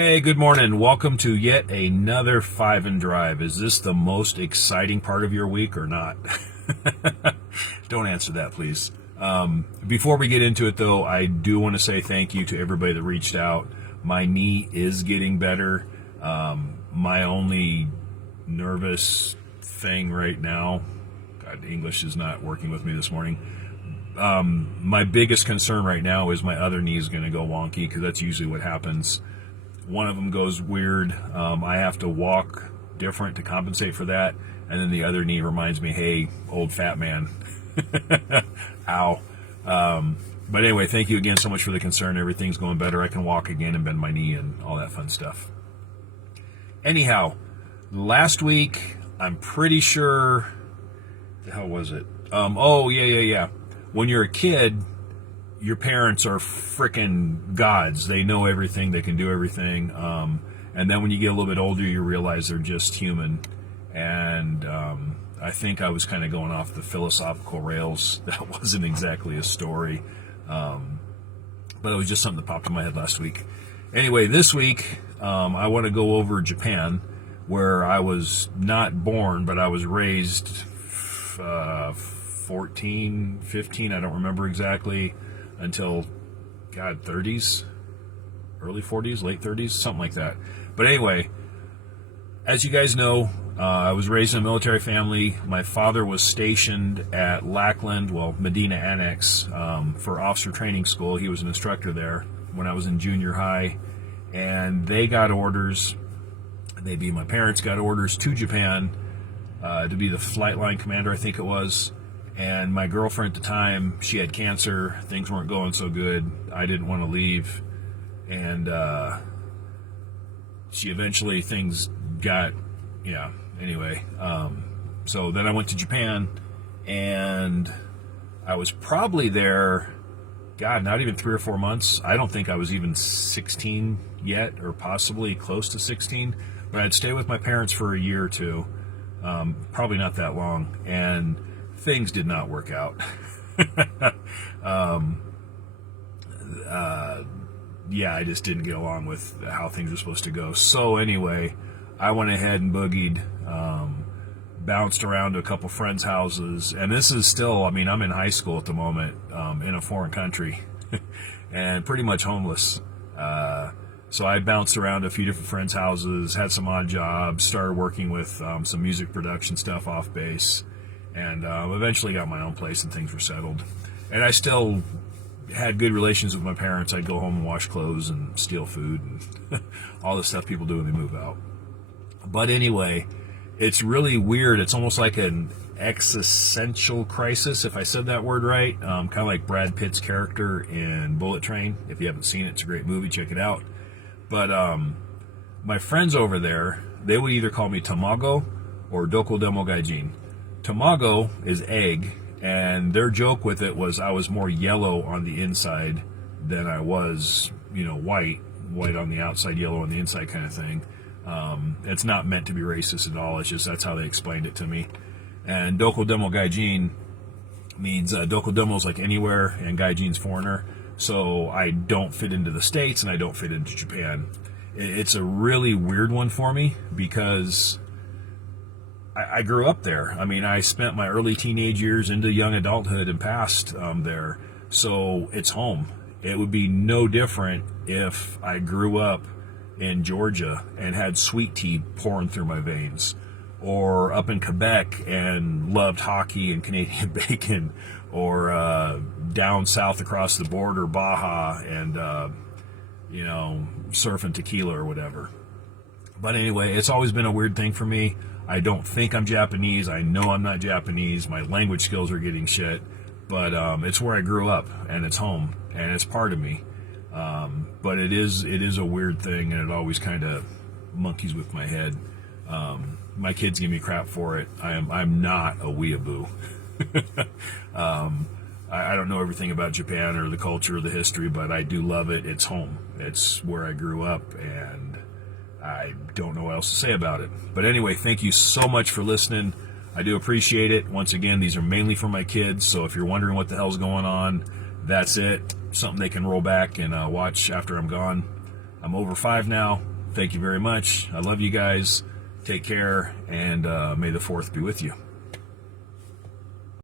Hey, good morning. Welcome to yet another Five and Drive. Is this the most exciting part of your week or not? Don't answer that, please. Before we get into it, though, I do want to say thank you to everybody that reached out. My knee is getting better. My only nervous thing right now, God, English is not working with me this morning. My biggest concern right now is my other knee is going to go wonky because that's usually what happens. One of them goes weird. I have to walk different to compensate for that. And then the other knee reminds me, hey, old fat man. Ow. But anyway, thank you again so much for the concern. Everything's going better. I can walk again and bend my knee and all that fun stuff. Anyhow, last week, I'm pretty sure, the hell was it? Yeah. When you're a kid, your parents are frickin' gods. They know everything. They can do everything. And then when you get a little bit older, you realize they're just human. And I think I was kind of going off the philosophical rails. That wasn't exactly a story. But it was just something that popped in my head last week. Anyway, this week, I want to go over Japan, where I was not born, but I was raised 14, 15, I don't remember exactly, until, 30s, early 40s, late 30s, something like that. But anyway, as you guys know, I was raised in a military family. My father was stationed at Lackland, Medina Annex, for officer training school. He was an instructor there when I was in junior high. And they got orders, my parents got orders to Japan to be the flight line commander, I think it was. And my girlfriend at the time, she had cancer. Things weren't going so good. I didn't want to leave. And she eventually, things got, anyway. So then I went to Japan, and I was probably there, not even 3 or 4 months. I don't think I was even 16 yet, or possibly close to 16. But I'd stay with my parents for a year or two. Probably not that long. And things did not work out. I just didn't get along with how things were supposed to go. So anyway, I went ahead and boogied, bounced around to a couple friends' houses. And this is still, I'm in high school at the moment, in a foreign country, and pretty much homeless. So I bounced around to a few different friends' houses, had some odd jobs, started working with some music production stuff off base. And eventually got my own place and things were settled. And I still had good relations with my parents. I'd go home and wash clothes and steal food and all the stuff people do when they move out. But anyway, it's really weird. It's almost like an existential crisis, if I said that word right. Kind of like Brad Pitt's character in Bullet Train. If you haven't seen it, it's a great movie. Check it out. But my friends over there, they would either call me Tamago or Doko Demo Gaijin. Tamago is egg, and their joke with it was I was more yellow on the inside than I was, white on the outside, yellow on the inside kind of thing. It's not meant to be racist at all. It's just that's how they explained it to me. And Doko Demo Gaijin means Doko Demo is like anywhere, and Gaijin's foreigner. So I don't fit into the States, and I don't fit into Japan. It's a really weird one for me because I grew up there. I spent my early teenage years into young adulthood and past there. So it's home. It would be no different if I grew up in Georgia and had sweet tea pouring through my veins, or up in Quebec and loved hockey and Canadian bacon, or down south across the border, Baja, and, surfing tequila or whatever. But anyway, it's always been a weird thing for me. I don't think I'm Japanese. I know I'm not Japanese. My language skills are getting shit. But it's where I grew up, and it's home, and it's part of me. But it is a weird thing, and it always kind of monkeys with my head. My kids give me crap for it. I'm not a weeaboo. I don't know everything about Japan or the culture or the history, but I do love it. It's home. It's where I grew up, and I don't know what else to say about it. But anyway, thank you so much for listening. I do appreciate it. Once again, these are mainly for my kids, so if you're wondering what the hell's going on, that's it. Something they can roll back and watch after I'm gone. I'm over 5 now. Thank you very much. I love you guys. Take care, and may the 4th be with you.